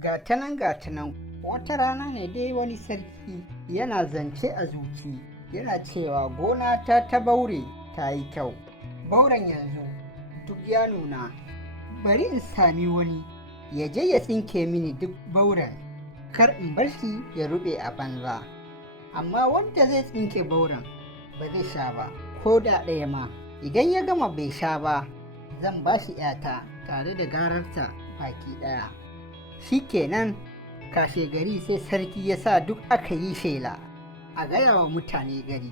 Gatanan wata rana ne dai wani sarki yana zance a zuci yana cewa gona ta baure ta yi kyau. Bauren yanzu duk ya nuna, bari in sami wani ya je ya tsinke mini duk bauren, kar in bar shi ya ruɓe a banza. Amma wanda zai tsinke bauren ba zai sha ba, ko da ɗaya ma. Idan ya gama bai sha ba, zan ba shi ‘yata tare da gararta baki ɗaya. Shi kenan, kashe gari sai sarki ya sa duk aka yi shela a gaya wa mutane gari.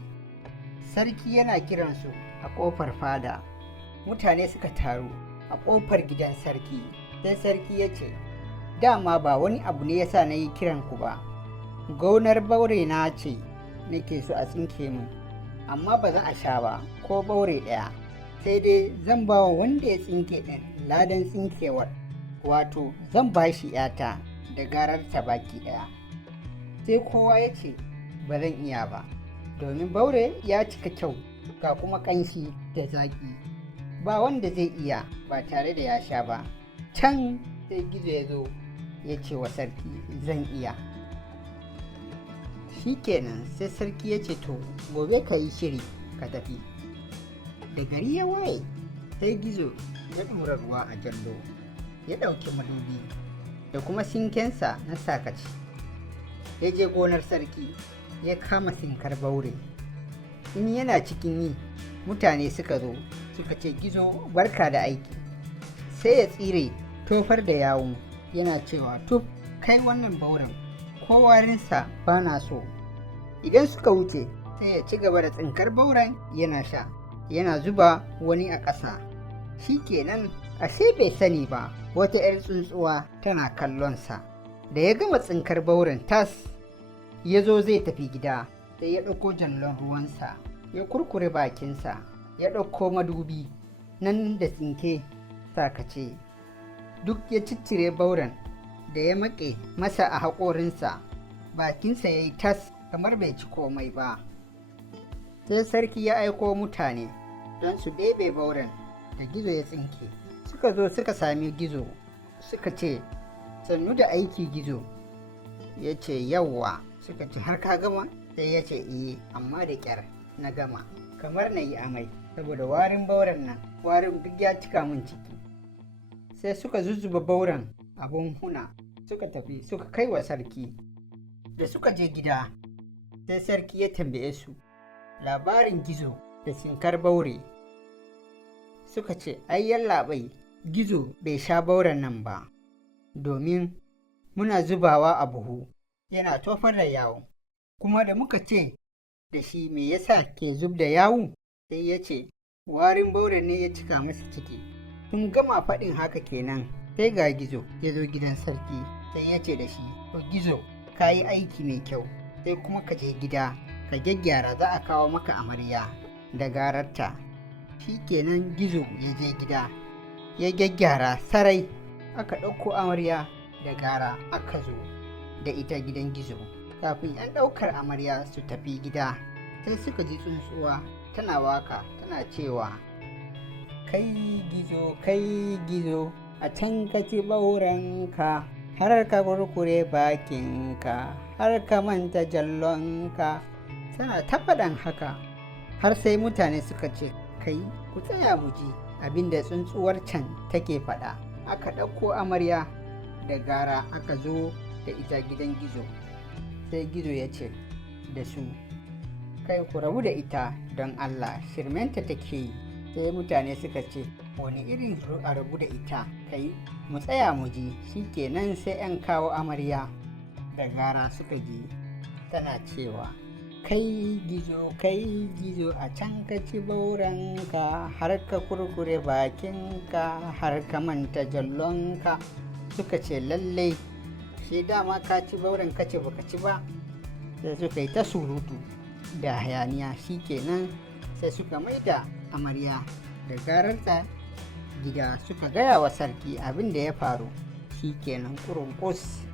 Sarki yana kiransu a ƙofar fada. Mutane suka taru a ƙofar gidan sarki. Sai sarki ya ce, dama ba wani abu ne ya sa na yi kiranku ba. Gonar baure na ce nake so a tsinke min, amma ba za a sha ba ko baure ɗaya. Sai dai zan ba wa wanda ya tsinke ɗin ladan tsinkewar, wato zan ba shi ‘yata da gararta baki ɗaya. Sai kowa ya ce ba zan iya ba, domin baure ya cika kyau ga kuma ƙanshi da zaƙi. Ba wanda zai iya ba tare da ya sha ba. Can sai Gizo ya zo ya ce wa sarki, zan iya. Shi kenan sai sarki ya ce, to gobe ka yi shiri ka tafi. Da gari ya waye sai Gizo ya ɗora ruwa a jallo, ya ɗauki madubi da kuma sinkensa na sakaci, ya je gonar sarki ya kama sinkar baure. In yana cikin yi, mutane suka zo suka ce, Gizo barka da aiki. Sai ya tsire tofar da yawu yana cewa, tuf, kai wannan bauren ko warinsa ba na so. Idan suka wuce sai ya ci gaba da tsinkar bauren yana sha, yana zuba wani a ƙasa. Shi kenan, ashe bai sani ba wata 'yar tsuntsuwa tana kallonsa. Da ya gama tsinkar bauren tas, ya zo zai tafi gida, sai ya ɗauko jallon ruwansa, ya kurkure bakinsa, ya ɗauko madubi nan da tsinke sakace, duk ya ciccire bauren da ya maƙe masa a haƙorinsa. Bakinsa ya yi tas kamar bai ci komai ba. Sai sarki ya aiko mutane don su ɗebe bauren da Gizo ya tsinke. Suka zo suka sami Gizo suka ce, sannu da aiki Gizo. Ya ce, yawwa. Suka ce, har ka gama? Sai ya ce, amma da ƙyar na gama, kamar na yi amai, saboda warin bauren nan, warin duk ya cika min ciki. Sai suka zuzzuba bauren a buhuna suka tafi suka kai wa sarki. Da suka je gida sai sarki ya tambaye su labarin Gizo da sinkar baure. Suka ce, ai yallaɓai, Gizo bai sha bauren nan ba, domin muna zubawa a buhu yana tofar da yawu. Kuma da muka ce da shi me yasa ke zub da yawu, sai ya ce warin bauren ne ya cika masa ciki. Sun gama faɗin haka kenan, sai ga Gizo ya zo gidan sarki. Sai ya ce da shi, to Gizo, ka yi aiki mai kyau, sai kuma ka je gida ka gyaggyara, za a kawo maka amarya da gararta. Shi kenan Gizo ya je gida ya gyaggyara sarai, aka ɗauko amarya da gara aka zo da ita gidan Gizo. Kafin 'yan ɗaukar amarya su tafi gida, sai suka ji tsuntsuwa tana waka tana cewa, kai Gizo a can ka ci baurenka, har ka kurkure bakinka, har ka manta jallonka. Tana ta faɗan haka har sai mutane suka ce, kai ku tsaya mu ji abinda tsuntsuwar can take faɗa. Aka ɗauko amarya da gara aka zo da ita gidan Gizo. Sai Gizo ya ce da su, kai ku rabu da ita don Allah, shirmenta take yi. Sai mutane suka ce, wani irin a rabu da ita, kai mu tsaya mu ji. Shi kenan sai 'yan kawo amarya da gara suka ji tana cewa, kai Gizo a can ka ci baurenka, har ka kurkure bakinka, har ka manta jallonka. Suka ce, lallai shi dama ka ci bauren ka ce baka ci ba. Sai suka yi ta surutu da hayaniya. Shi kenan sai suka maida amarya da gararta gida, suka gaya wa sarki abin da ya faru. Shi kenan kurunkus